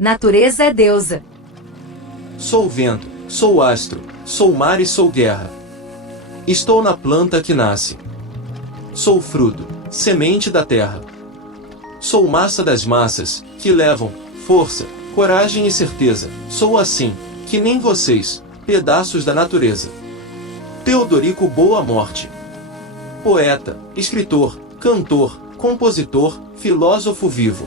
Natureza é deusa. Sou vento, sou astro, sou mar e sou guerra. Estou na planta que nasce. Sou fruto, semente da terra. Sou massa das massas, que levam força, coragem e certeza. Sou assim, que nem vocês, pedaços da natureza. Teodorico Boa Morte. Poeta, escritor, cantor, compositor, filósofo vivo.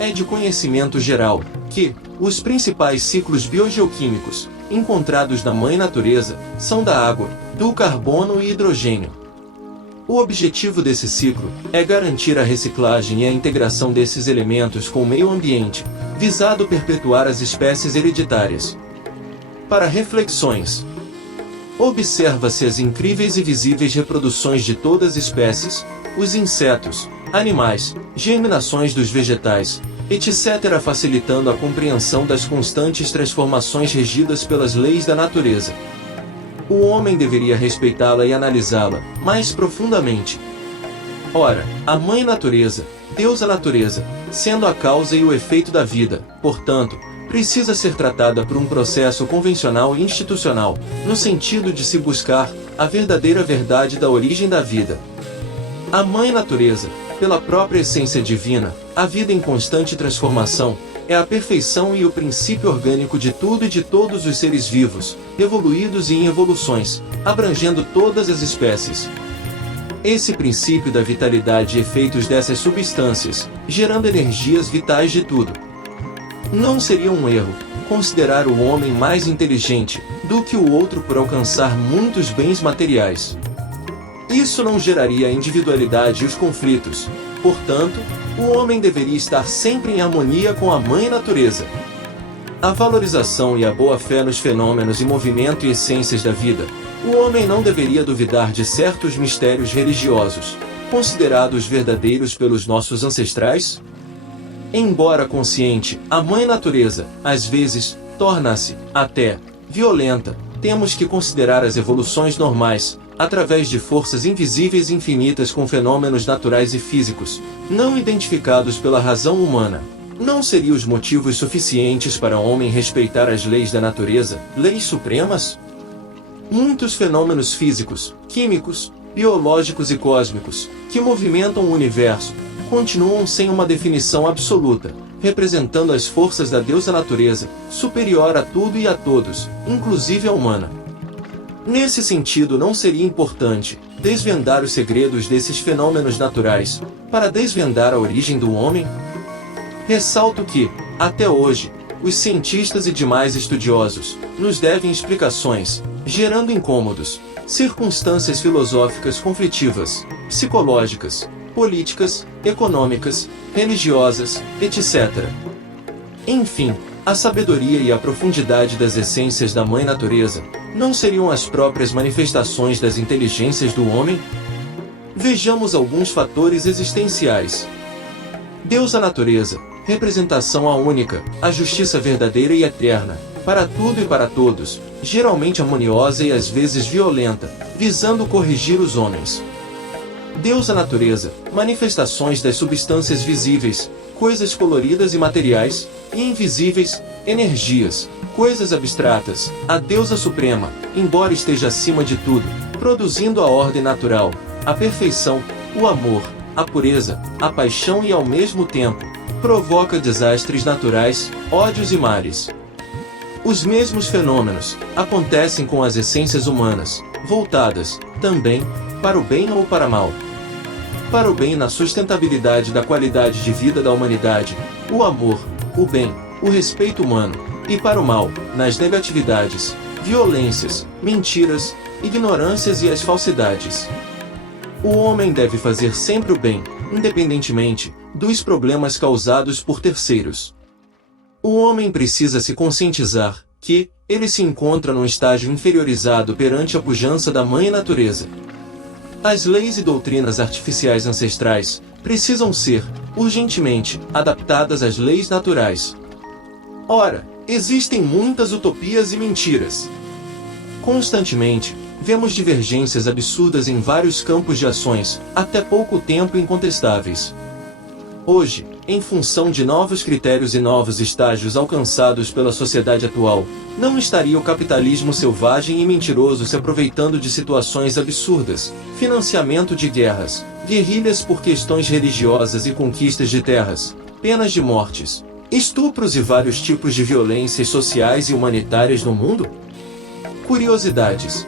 É de conhecimento geral que os principais ciclos biogeoquímicos encontrados na Mãe Natureza são da água, do carbono e hidrogênio. O objetivo desse ciclo é garantir a reciclagem e a integração desses elementos com o meio ambiente, visado perpetuar as espécies hereditárias. Para reflexões. Observa-se as incríveis e visíveis reproduções de todas as espécies, os insetos, animais, germinações dos vegetais, etc., facilitando a compreensão das constantes transformações regidas pelas leis da natureza. O homem deveria respeitá-la e analisá-la mais profundamente. Ora, a Mãe Natureza, Deusa Natureza, sendo a causa e o efeito da vida, portanto, precisa ser tratada por um processo convencional e institucional, no sentido de se buscar a verdadeira verdade da origem da vida. A Mãe Natureza, pela própria essência divina, a vida em constante transformação, é a perfeição e o princípio orgânico de tudo e de todos os seres vivos, evoluídos e em evoluções, abrangendo todas as espécies. Esse princípio da vitalidade e efeitos dessas substâncias, gerando energias vitais de tudo. Não seria um erro considerar o homem mais inteligente do que o outro por alcançar muitos bens materiais. Isso não geraria a individualidade e os conflitos. Portanto, o homem deveria estar sempre em harmonia com a Mãe Natureza. A valorização e a boa-fé nos fenômenos e movimento e essências da vida. O homem não deveria duvidar de certos mistérios religiosos, considerados verdadeiros pelos nossos ancestrais. Embora consciente, a Mãe Natureza, às vezes, torna-se, até, violenta. Temos que considerar as evoluções normais, através de forças invisíveis e infinitas com fenômenos naturais e físicos, não identificados pela razão humana. Não seriam os motivos suficientes para o homem respeitar as leis da natureza, leis supremas? Muitos fenômenos físicos, químicos, biológicos e cósmicos, que movimentam o universo, continuam sem uma definição absoluta, representando as forças da deusa natureza, superior a tudo e a todos, inclusive a humana. Nesse sentido, não seria importante desvendar os segredos desses fenômenos naturais, para desvendar a origem do homem? Ressalto que, até hoje, os cientistas e demais estudiosos nos devem explicações, gerando incômodos, circunstâncias filosóficas conflitivas, psicológicas, políticas, econômicas, religiosas, etc. Enfim, a sabedoria e a profundidade das essências da Mãe Natureza não seriam as próprias manifestações das inteligências do homem? Vejamos alguns fatores existenciais. Deus a natureza, representação a única, a justiça verdadeira e eterna, para tudo e para todos, geralmente harmoniosa e às vezes violenta, visando corrigir os homens. Deus a natureza, manifestações das substâncias visíveis, coisas coloridas e materiais, e invisíveis, energias, coisas abstratas, a deusa suprema, embora esteja acima de tudo, produzindo a ordem natural, a perfeição, o amor, a pureza, a paixão e ao mesmo tempo, provoca desastres naturais, ódios e males. Os mesmos fenômenos acontecem com as essências humanas, voltadas, também, para o bem ou para o mal. Para o bem na sustentabilidade da qualidade de vida da humanidade, o amor, o bem, o respeito humano, e para o mal, nas negatividades, violências, mentiras, ignorâncias e as falsidades. O homem deve fazer sempre o bem, independentemente dos problemas causados por terceiros. O homem precisa se conscientizar que ele se encontra num estágio inferiorizado perante a pujança da Mãe Natureza. As leis e doutrinas artificiais ancestrais precisam ser, urgentemente, adaptadas às leis naturais. Ora, existem muitas utopias e mentiras. Constantemente, vemos divergências absurdas em vários campos de ações, até pouco tempo incontestáveis. Hoje, em função de novos critérios e novos estágios alcançados pela sociedade atual, não estaria o capitalismo selvagem e mentiroso se aproveitando de situações absurdas, financiamento de guerras, guerrilhas por questões religiosas e conquistas de terras, penas de mortes, estupros e vários tipos de violências sociais e humanitárias no mundo? Curiosidades.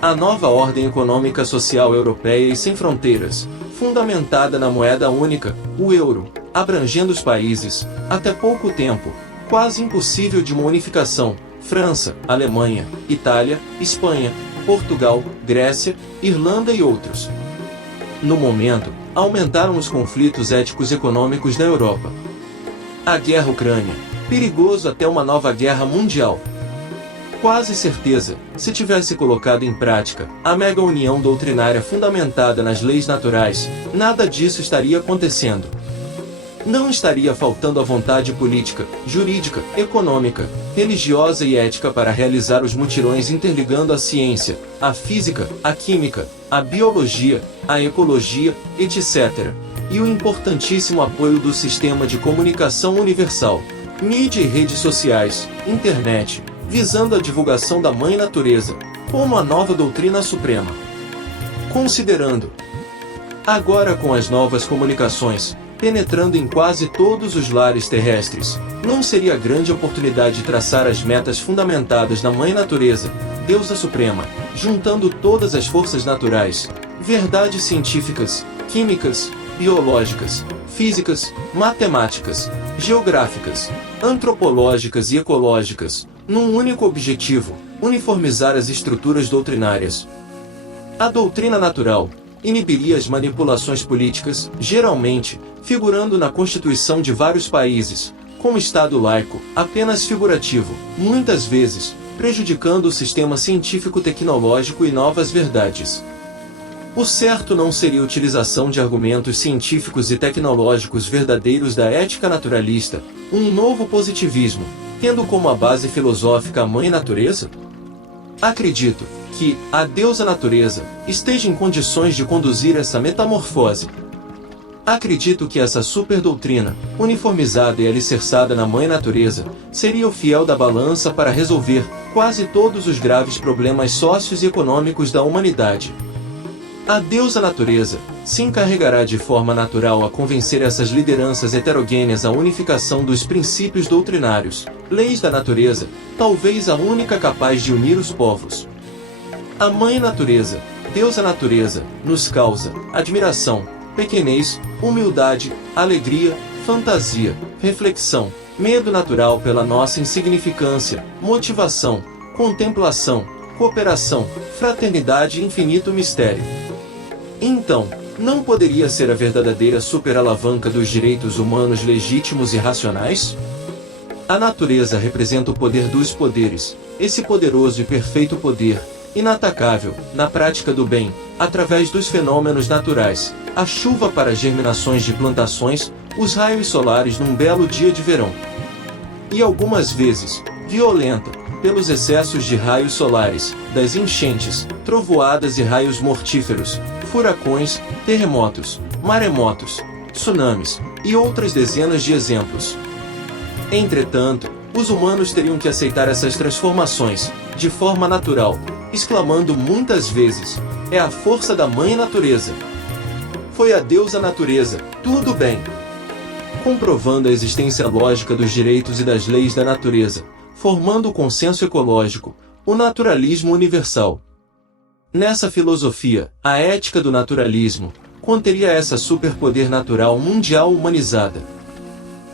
A nova ordem econômica social europeia e sem fronteiras, fundamentada na moeda única, o euro, abrangendo os países, até pouco tempo, quase impossível de uma unificação, França, Alemanha, Itália, Espanha, Portugal, Grécia, Irlanda e outros. No momento, aumentaram os conflitos éticos e econômicos na Europa. A guerra Ucrânia, perigoso até uma nova guerra mundial. Quase certeza, se tivesse colocado em prática a mega união doutrinária fundamentada nas leis naturais, nada disso estaria acontecendo. Não estaria faltando a vontade política, jurídica, econômica, religiosa e ética para realizar os mutirões interligando a ciência, a física, a química, a biologia, a ecologia, etc. E o importantíssimo apoio do sistema de comunicação universal, mídia e redes sociais, internet, visando a divulgação da Mãe Natureza, como a nova doutrina suprema. Considerando, agora com as novas comunicações, penetrando em quase todos os lares terrestres, não seria grande oportunidade traçar as metas fundamentadas na Mãe Natureza, Deusa Suprema, juntando todas as forças naturais, verdades científicas, químicas, biológicas, físicas, matemáticas, geográficas, antropológicas e ecológicas, num único objetivo: uniformizar as estruturas doutrinárias. A doutrina natural inibiria as manipulações políticas, geralmente, figurando na Constituição de vários países, como Estado laico, apenas figurativo, muitas vezes, prejudicando o sistema científico-tecnológico e novas verdades. O certo não seria a utilização de argumentos científicos e tecnológicos verdadeiros da ética naturalista, um novo positivismo, tendo como a base filosófica a Mãe Natureza? Acredito que a Deusa Natureza esteja em condições de conduzir essa metamorfose. Acredito que essa superdoutrina, uniformizada e alicerçada na Mãe Natureza, seria o fiel da balança para resolver quase todos os graves problemas sócios e econômicos da humanidade. A Deusa Natureza se encarregará de forma natural a convencer essas lideranças heterogêneas à unificação dos princípios doutrinários, leis da natureza, talvez a única capaz de unir os povos. A Mãe Natureza, Deusa Natureza, nos causa admiração, pequenez, humildade, alegria, fantasia, reflexão, medo natural pela nossa insignificância, motivação, contemplação, cooperação, fraternidade e infinito mistério. Então, não poderia ser a verdadeira superalavanca dos direitos humanos legítimos e racionais? A natureza representa o poder dos poderes, esse poderoso e perfeito poder, inatacável, na prática do bem, através dos fenômenos naturais, a chuva para germinações de plantações, os raios solares num belo dia de verão. E algumas vezes, violenta, pelos excessos de raios solares, das enchentes, trovoadas e raios mortíferos, furacões, terremotos, maremotos, tsunamis, e outras dezenas de exemplos. Entretanto, os humanos teriam que aceitar essas transformações, de forma natural, exclamando muitas vezes: é a força da Mãe Natureza. Foi a Deusa Natureza, tudo bem. Comprovando a existência lógica dos direitos e das leis da natureza, formando o consenso ecológico, o naturalismo universal. Nessa filosofia, a ética do naturalismo conteria essa superpoder natural mundial humanizada.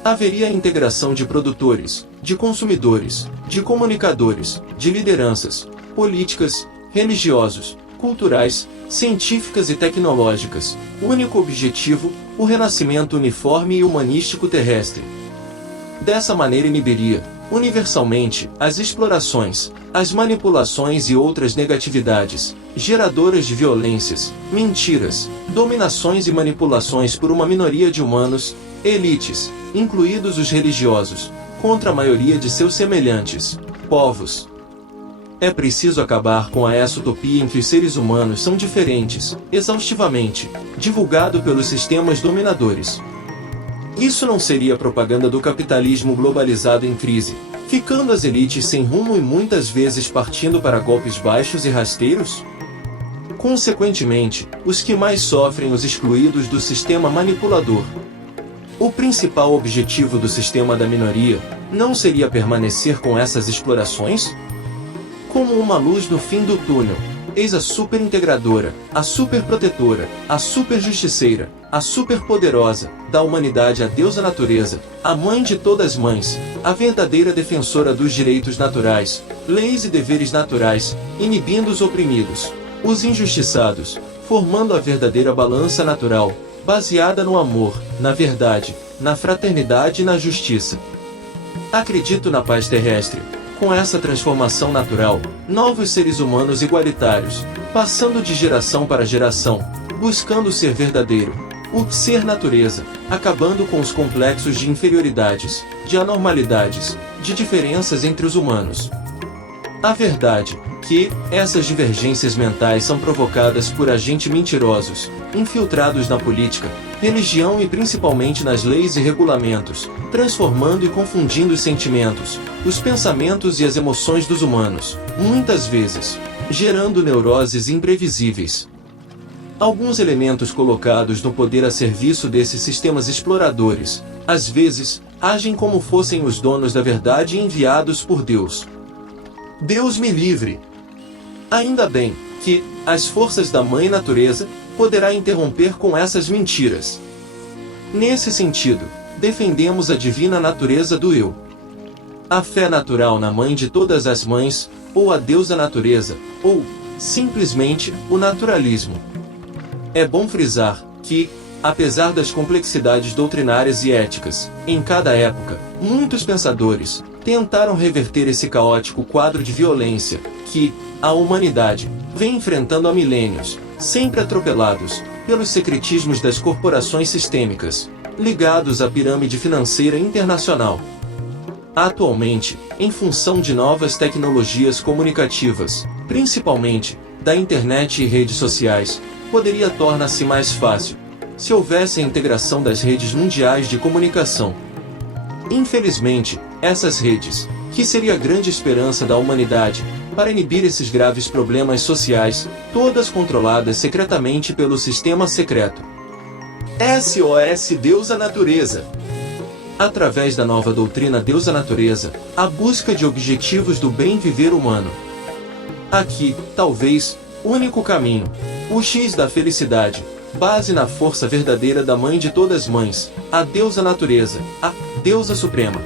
Haveria a integração de produtores, de consumidores, de comunicadores, de lideranças, políticas, religiosos, culturais, científicas e tecnológicas, único objetivo, o renascimento uniforme e humanístico terrestre. Dessa maneira inibiria, universalmente, as explorações, as manipulações e outras negatividades, geradoras de violências, mentiras, dominações e manipulações por uma minoria de humanos, elites, incluídos os religiosos, contra a maioria de seus semelhantes, povos. É preciso acabar com essa utopia em que os seres humanos são diferentes, exaustivamente, divulgado pelos sistemas dominadores. Isso não seria propaganda do capitalismo globalizado em crise, ficando as elites sem rumo e muitas vezes partindo para golpes baixos e rasteiros? Consequentemente, os que mais sofrem os excluídos do sistema manipulador. O principal objetivo do sistema da minoria não seria permanecer com essas explorações? Como uma luz no fim do túnel, eis a superintegradora, a superprotetora, a superjusticeira, a superpoderosa da humanidade, a deusa natureza, a mãe de todas as mães, a verdadeira defensora dos direitos naturais, leis e deveres naturais, inibindo os oprimidos, os injustiçados, formando a verdadeira balança natural, baseada no amor, na verdade, na fraternidade e na justiça. Acredito na paz terrestre. Com essa transformação natural, novos seres humanos igualitários, passando de geração para geração, buscando ser verdadeiro, o ser natureza, acabando com os complexos de inferioridades, de anormalidades, de diferenças entre os humanos. A verdade que essas divergências mentais são provocadas por agentes mentirosos, infiltrados na política, religião e principalmente nas leis e regulamentos, transformando e confundindo os sentimentos, os pensamentos e as emoções dos humanos, muitas vezes, gerando neuroses imprevisíveis. Alguns elementos colocados no poder a serviço desses sistemas exploradores, às vezes, agem como fossem os donos da verdade enviados por Deus. Deus me livre! Ainda bem que as forças da Mãe Natureza poderá interromper com essas mentiras. Nesse sentido, defendemos a divina natureza do eu. A fé natural na Mãe de todas as mães, ou a deusa natureza, ou, simplesmente, o naturalismo. É bom frisar que, apesar das complexidades doutrinárias e éticas, em cada época, muitos pensadores tentaram reverter esse caótico quadro de violência que a humanidade vem enfrentando há milênios, sempre atropelados pelos secretismos das corporações sistêmicas, ligados à pirâmide financeira internacional. Atualmente, em função de novas tecnologias comunicativas, principalmente da internet e redes sociais, poderia tornar-se mais fácil se houvesse a integração das redes mundiais de comunicação. Infelizmente, essas redes, que seria a grande esperança da humanidade para inibir esses graves problemas sociais, todas controladas secretamente pelo sistema secreto. SOS Deusa Natureza. Através da nova doutrina Deusa Natureza, a busca de objetivos do bem viver humano. Aqui, talvez, o único caminho, o X da felicidade, base na força verdadeira da Mãe de todas as mães, a Deusa Natureza, a Deusa Suprema.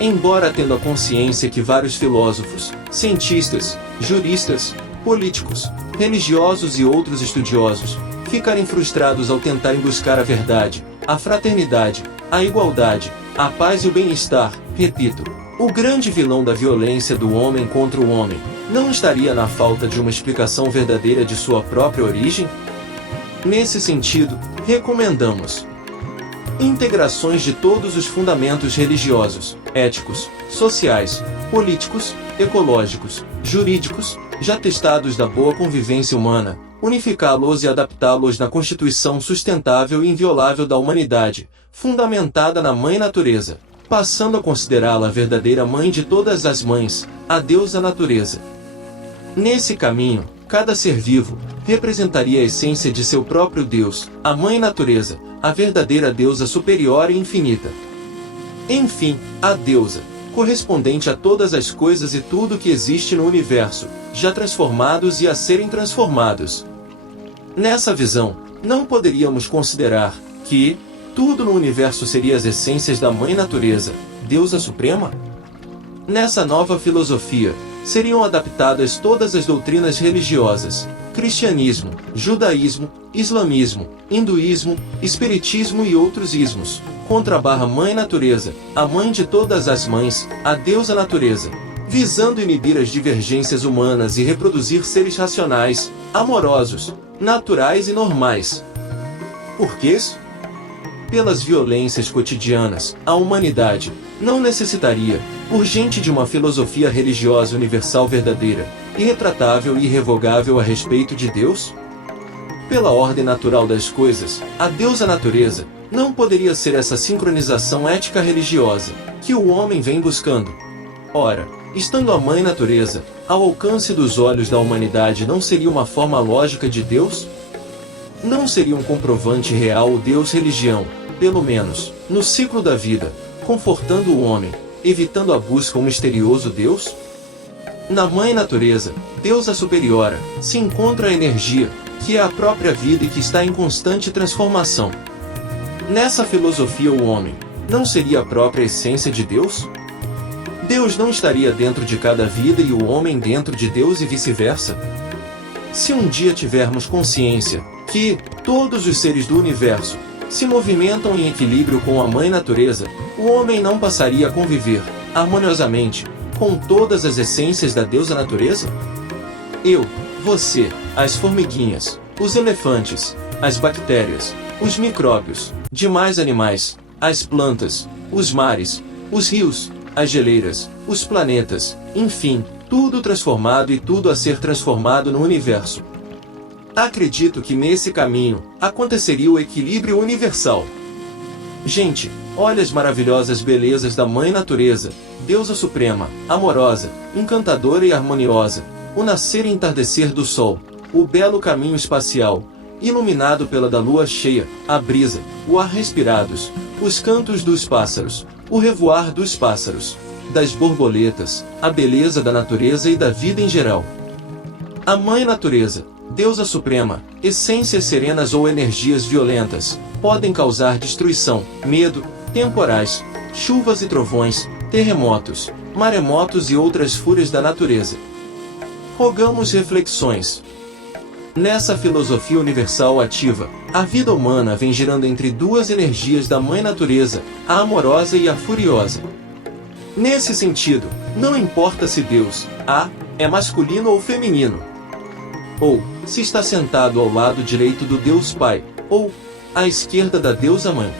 Embora tendo a consciência que vários filósofos, cientistas, juristas, políticos, religiosos e outros estudiosos ficarem frustrados ao tentarem buscar a verdade, a fraternidade, a igualdade, a paz e o bem-estar, repito, o grande vilão da violência do homem contra o homem não estaria na falta de uma explicação verdadeira de sua própria origem? Nesse sentido, recomendamos integrações de todos os fundamentos religiosos, éticos, sociais, políticos, ecológicos, jurídicos, já testados da boa convivência humana, unificá-los e adaptá-los na Constituição sustentável e inviolável da humanidade, fundamentada na Mãe Natureza, passando a considerá-la a verdadeira Mãe de todas as mães, a Deusa Natureza. Nesse caminho, cada ser vivo representaria a essência de seu próprio Deus, a Mãe Natureza, a verdadeira deusa superior e infinita. Enfim, a deusa, correspondente a todas as coisas e tudo que existe no universo, já transformados e a serem transformados. Nessa visão, não poderíamos considerar que tudo no universo seria as essências da Mãe Natureza, Deusa Suprema? Nessa nova filosofia, seriam adaptadas todas as doutrinas religiosas, cristianismo, judaísmo, islamismo, hinduísmo, espiritismo e outros ismos, contra a Mãe Natureza, a Mãe de todas as mães, a Deusa Natureza, visando inibir as divergências humanas e reproduzir seres racionais, amorosos, naturais e normais. Por quê? Pelas violências cotidianas, a humanidade não necessitaria, urgente, de uma filosofia religiosa universal verdadeira, irretratável e irrevogável a respeito de Deus? Pela ordem natural das coisas, a deusa natureza não poderia ser essa sincronização ética-religiosa que o homem vem buscando. Ora, estando a mãe natureza ao alcance dos olhos da humanidade, não seria uma forma lógica de Deus? Não seria um comprovante real o Deus religião, pelo menos, no ciclo da vida, confortando o homem, evitando a busca um misterioso Deus? Na mãe natureza, deusa superiora, se encontra a energia, que é a própria vida e que está em constante transformação. Nessa filosofia o homem não seria a própria essência de Deus? Deus não estaria dentro de cada vida e o homem dentro de Deus e vice-versa? Se um dia tivermos consciência que todos os seres do universo se movimentam em equilíbrio com a mãe natureza, o homem não passaria a conviver harmoniosamente com todas as essências da deusa natureza? Eu, você, as formiguinhas, os elefantes, as bactérias, os micróbios, demais animais, as plantas, os mares, os rios, as geleiras, os planetas, enfim, tudo transformado e tudo a ser transformado no universo. Acredito que nesse caminho aconteceria o equilíbrio universal. Gente, olha as maravilhosas belezas da Mãe Natureza, deusa suprema, amorosa, encantadora e harmoniosa, o nascer e entardecer do sol, o belo caminho espacial, iluminado pela da lua cheia, a brisa, o ar respirados, os cantos dos pássaros, o revoar dos pássaros, das borboletas, a beleza da natureza e da vida em geral. A Mãe Natureza, deusa suprema, essências serenas ou energias violentas, podem causar destruição, medo, temporais, chuvas e trovões, terremotos, maremotos e outras fúrias da natureza. Rogamos reflexões. Nessa filosofia universal ativa, a vida humana vem girando entre duas energias da Mãe Natureza, a amorosa e a furiosa. Nesse sentido, não importa se Deus, é masculino ou feminino, ou se está sentado ao lado direito do Deus Pai, ou à esquerda da deusa Mãe.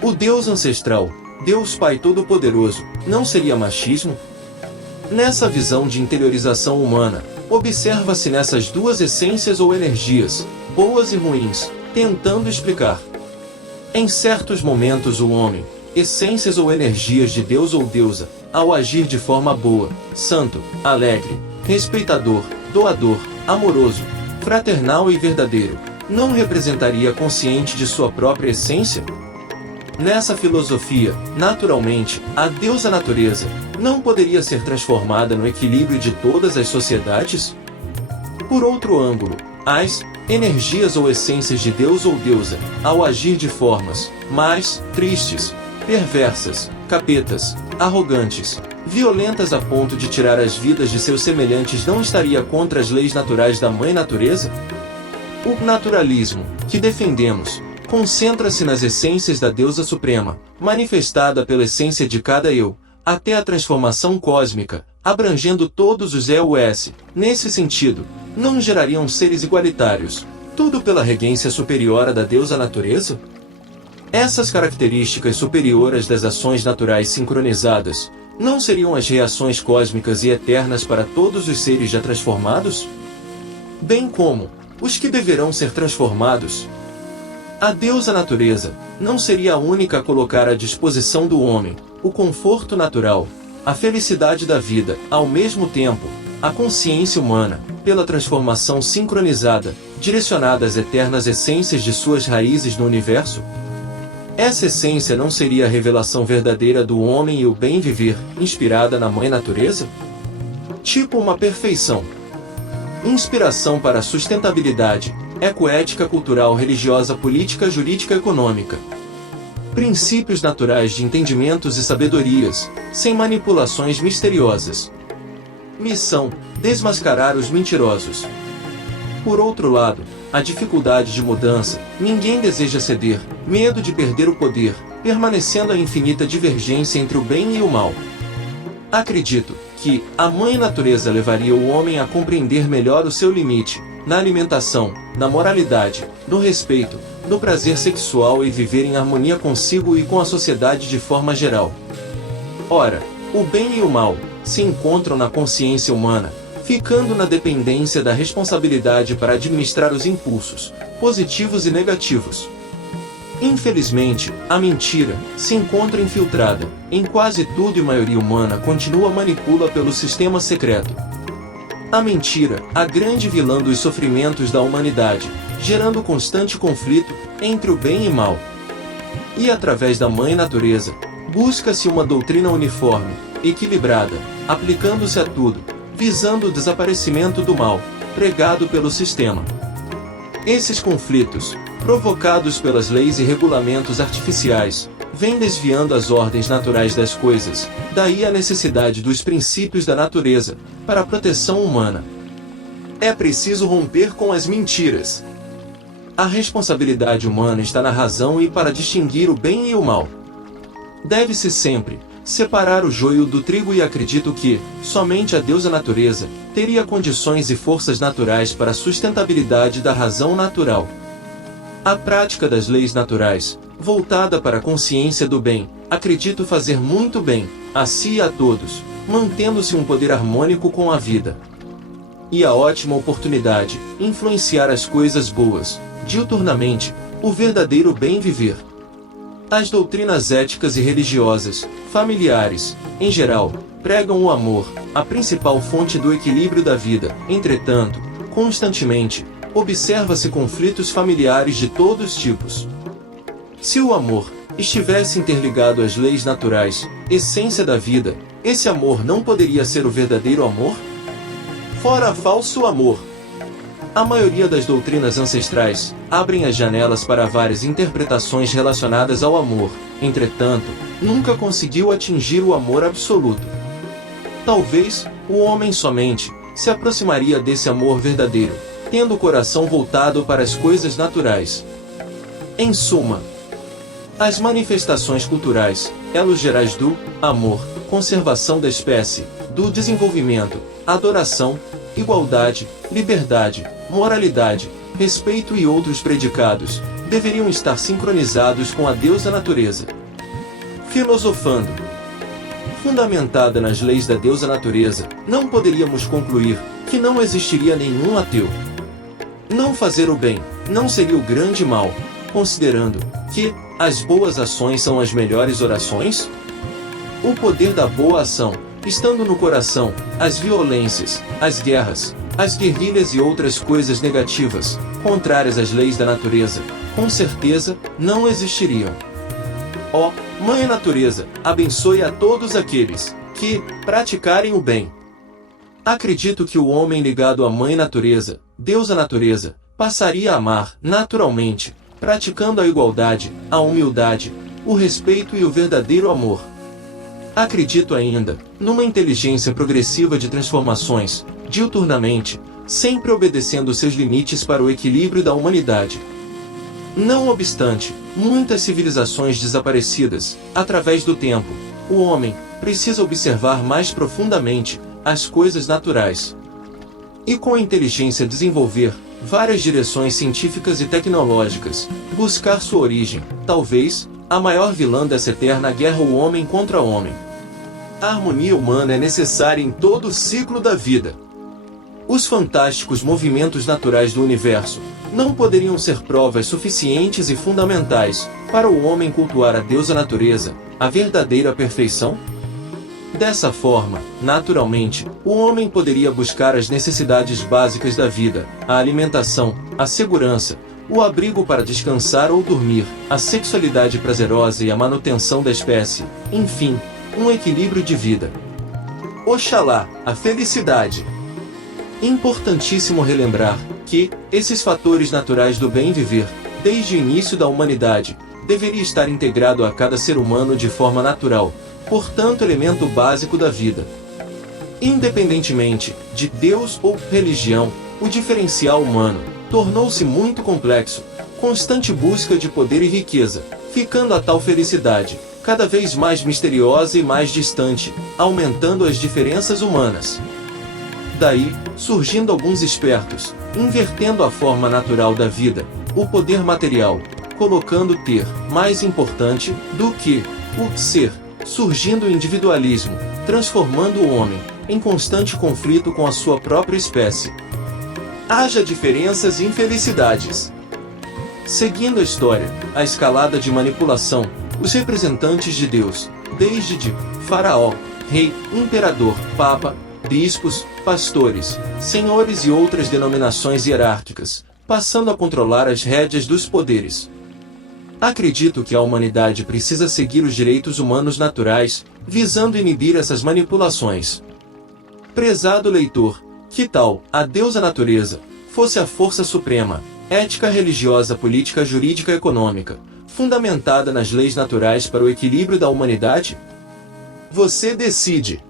O Deus ancestral, Deus Pai Todo-Poderoso, não seria machismo? Nessa visão de interiorização humana, observa-se nessas duas essências ou energias, boas e ruins, tentando explicar. Em certos momentos o homem, essências ou energias de Deus ou deusa, ao agir de forma boa, santo, alegre, respeitador, doador, amoroso, fraternal e verdadeiro, não representaria consciente de sua própria essência? Nessa filosofia, naturalmente, a deusa natureza não poderia ser transformada no equilíbrio de todas as sociedades? Por outro ângulo, as energias ou essências de Deus ou deusa, ao agir de formas mais tristes, perversas, capetas, arrogantes, violentas a ponto de tirar as vidas de seus semelhantes, não estaria contra as leis naturais da Mãe Natureza? O naturalismo, que defendemos, concentra-se nas essências da deusa suprema, manifestada pela essência de cada eu, até a transformação cósmica, abrangendo todos os EUS. Nesse sentido, não gerariam seres igualitários, tudo pela regência superiora da deusa natureza? Essas características superiores das ações naturais sincronizadas, não seriam as reações cósmicas e eternas para todos os seres já transformados? Bem como os que deverão ser transformados. A deusa natureza não seria a única a colocar à disposição do homem o conforto natural, a felicidade da vida, ao mesmo tempo, a consciência humana, pela transformação sincronizada, direcionada às eternas essências de suas raízes no universo? Essa essência não seria a revelação verdadeira do homem e o bem viver, inspirada na Mãe Natureza? Tipo uma perfeição. Inspiração para a sustentabilidade, ecoética cultural, religiosa, política, jurídica, econômica. Princípios naturais de entendimentos e sabedorias, sem manipulações misteriosas. Missão: desmascarar os mentirosos. Por outro lado, a dificuldade de mudança, ninguém deseja ceder, medo de perder o poder, permanecendo a infinita divergência entre o bem e o mal. Acredito que a Mãe Natureza levaria o homem a compreender melhor o seu limite, na alimentação, na moralidade, no respeito, no prazer sexual e viver em harmonia consigo e com a sociedade de forma geral. Ora, o bem e o mal se encontram na consciência humana, ficando na dependência da responsabilidade para administrar os impulsos, positivos e negativos. Infelizmente, a mentira se encontra infiltrada em quase tudo e a maioria humana continua manipula pelo sistema secreto. A mentira, a grande vilã dos sofrimentos da humanidade, gerando constante conflito entre o bem e mal. E através da Mãe Natureza, busca-se uma doutrina uniforme, equilibrada, aplicando-se a tudo, visando o desaparecimento do mal, pregado pelo sistema. Esses conflitos, provocados pelas leis e regulamentos artificiais, vêm desviando as ordens naturais das coisas, daí a necessidade dos princípios da natureza, para a proteção humana. É preciso romper com as mentiras. A responsabilidade humana está na razão e para distinguir o bem e o mal. Deve-se sempre separar o joio do trigo e acredito que, somente a deusa natureza, teria condições e forças naturais para a sustentabilidade da razão natural. A prática das leis naturais, voltada para a consciência do bem, acredito fazer muito bem, a si e a todos, mantendo-se um poder harmônico com a vida. E a ótima oportunidade, influenciar as coisas boas, diuturnamente, o verdadeiro bem viver. As doutrinas éticas e religiosas, familiares, em geral, pregam o amor, a principal fonte do equilíbrio da vida. Entretanto, constantemente, observa-se conflitos familiares de todos os tipos. Se o amor estivesse interligado às leis naturais, essência da vida, esse amor não poderia ser o verdadeiro amor? Fora falso amor. A maioria das doutrinas ancestrais abrem as janelas para várias interpretações relacionadas ao amor, entretanto, nunca conseguiu atingir o amor absoluto. Talvez, o homem somente se aproximaria desse amor verdadeiro, tendo o coração voltado para as coisas naturais. Em suma, as manifestações culturais, elos gerais do amor, conservação da espécie, do desenvolvimento, adoração, igualdade, liberdade, moralidade, respeito e outros predicados, deveriam estar sincronizados com a deusa natureza. Filosofando. Fundamentada nas leis da deusa natureza, não poderíamos concluir que não existiria nenhum ateu. Não fazer o bem não seria o grande mal, considerando que as boas ações são as melhores orações? O poder da boa ação, estando no coração, as violências, as guerras, as guerrilhas e outras coisas negativas, contrárias às leis da natureza, com certeza, não existiriam. Ó, Mãe Natureza, abençoe a todos aqueles que praticarem o bem. Acredito que o homem ligado à Mãe Natureza, Deusa Natureza, passaria a amar, naturalmente, praticando a igualdade, a humildade, o respeito e o verdadeiro amor. Acredito ainda numa inteligência progressiva de transformações, diuturnamente, sempre obedecendo seus limites para o equilíbrio da humanidade. Não obstante, muitas civilizações desaparecidas, através do tempo, o homem precisa observar mais profundamente as coisas naturais. E com a inteligência desenvolver várias direções científicas e tecnológicas, buscar sua origem, talvez, a maior vilã dessa eterna guerra o homem contra o homem. A harmonia humana é necessária em todo o ciclo da vida. Os fantásticos movimentos naturais do universo não poderiam ser provas suficientes e fundamentais para o homem cultuar a deusa natureza, a verdadeira perfeição? Dessa forma, naturalmente, o homem poderia buscar as necessidades básicas da vida, a alimentação, a segurança, o abrigo para descansar ou dormir, a sexualidade prazerosa e a manutenção da espécie, enfim, um equilíbrio de vida. Oxalá, a felicidade. Importantíssimo relembrar que esses fatores naturais do bem viver, desde o início da humanidade, deveria estar integrado a cada ser humano de forma natural, portanto elemento básico da vida. Independentemente de Deus ou religião, o diferencial humano tornou-se muito complexo, constante busca de poder e riqueza, ficando a tal felicidade cada vez mais misteriosa e mais distante, aumentando as diferenças humanas. Daí, surgindo alguns espertos, invertendo a forma natural da vida, o poder material, colocando ter mais importante do que o ser, surgindo o individualismo, transformando o homem em constante conflito com a sua própria espécie. Haja diferenças e infelicidades. Seguindo a história, a escalada de manipulação, os representantes de Deus, desde de faraó, rei, imperador, papa, bispos, pastores, senhores e outras denominações hierárquicas, passando a controlar as rédeas dos poderes. Acredito que a humanidade precisa seguir os direitos humanos naturais, visando inibir essas manipulações. Prezado leitor, que tal a deusa natureza fosse a força suprema, ética religiosa, política, jurídica, econômica, fundamentada nas leis naturais para o equilíbrio da humanidade? Você decide.